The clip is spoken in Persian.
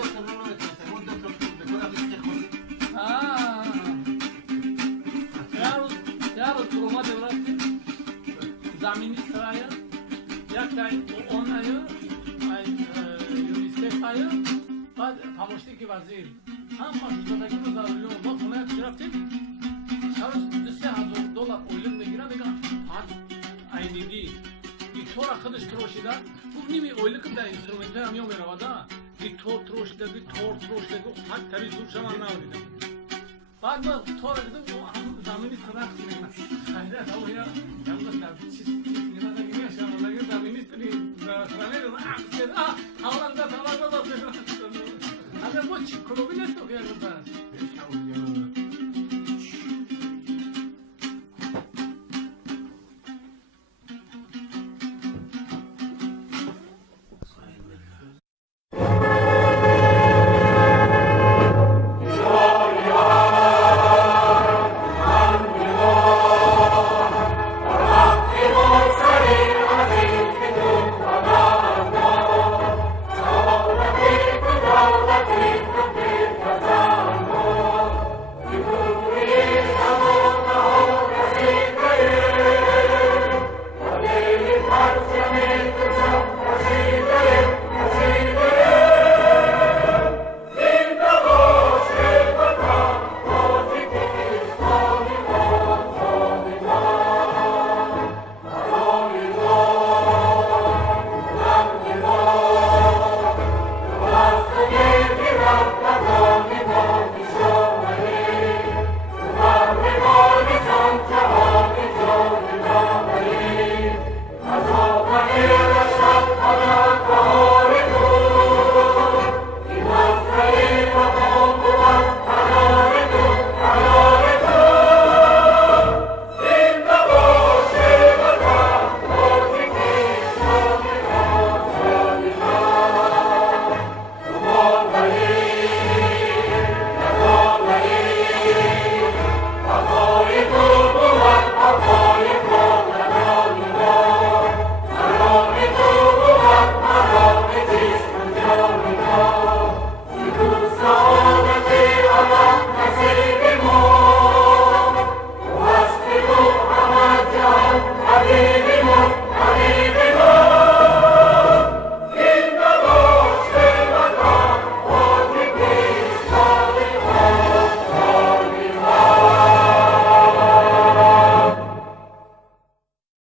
دکتر رو نمیتونسته اون دکتر دکتر افیسته خود یه روز اومده برسیم زمینی سرایه یک تایی اون آیا یونیسف آیا بعد پاموشتی که وزیر هم شدگی رو ضروری با خونه چی رفتیم هر روز $3,000 اویلم میگیرم میگم ایدیدی دیکتور خودش تروشیده گفت نیمی اویلی که در اینسترومنت هم یا میرواده دیکتور تروشیده حق تبی زور شما نوریدم بعد ما تور دیدم زمینی سرخ میگم خیلی اویا